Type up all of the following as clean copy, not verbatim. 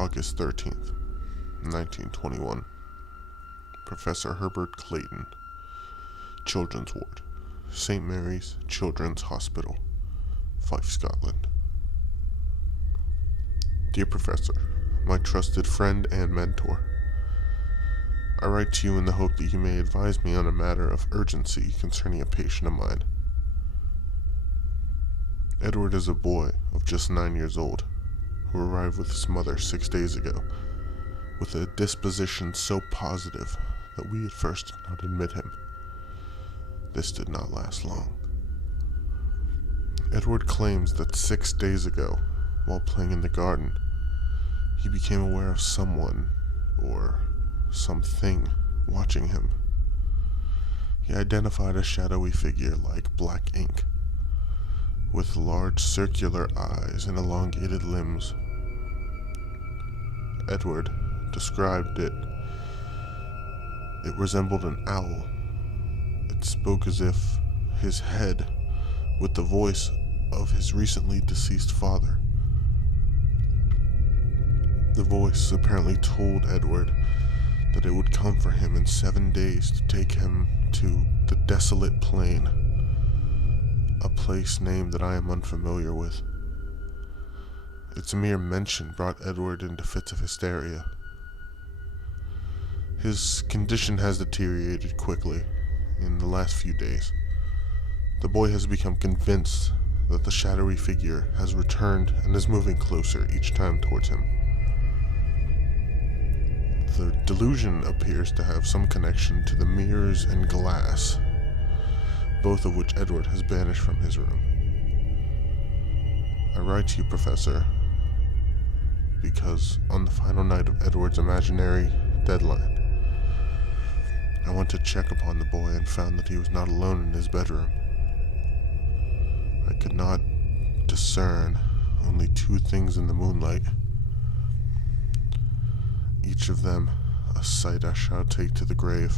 August 13th, 1921. Professor Herbert Clayton, Children's Ward, St. Mary's Children's Hospital, Fife, Scotland. Dear Professor, my trusted friend and mentor, I write to you in the hope that you may advise me on a matter of urgency concerning a patient of mine. Edward is a boy of just 9 years old, who arrived with his mother 6 days ago, with a disposition so positive that we at first did not admit him. This did not last long. Edward claims that 6 days ago, while playing in the garden, he became aware of someone, or something, watching him. He identified a shadowy figure like black ink, with large circular eyes and elongated limbs. Edward described it. It resembled an owl. It spoke as if his head, with the voice of his recently deceased father. The voice apparently told Edward that it would come for him in 7 days to take him to the desolate plain, a place name that I am unfamiliar with. Its mere mention brought Edward into fits of hysteria. His condition has deteriorated quickly in the last few days. The boy has become convinced that the shadowy figure has returned and is moving closer each time towards him. The delusion appears to have some connection to the mirrors and glass, both of which Edward has banished from his room. I write to you, Professor, because on the final night of Edward's imaginary deadline, I went to check upon the boy and found that he was not alone in his bedroom. I could not discern only 2 things in the moonlight, each of them a sight I shall take to the grave.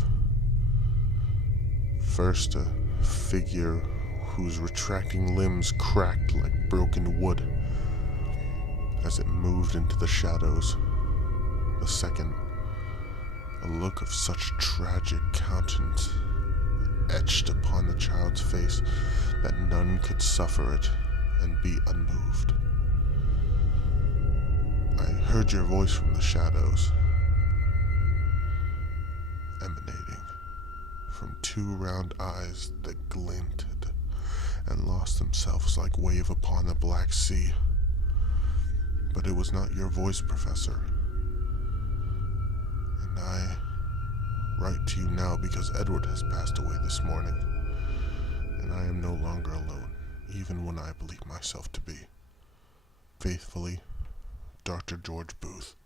First, a figure whose retracting limbs cracked like broken wood as it moved into the shadows. The second, a look of such tragic countenance etched upon the child's face that none could suffer it and be unmoved. I heard your voice from the shadows, emanating from 2 round eyes that glinted and lost themselves like wave upon the black sea. But it was not your voice, Professor. And I write to you now because Edward has passed away this morning, and I am no longer alone, even when I believe myself to be. Faithfully, Dr. George Booth.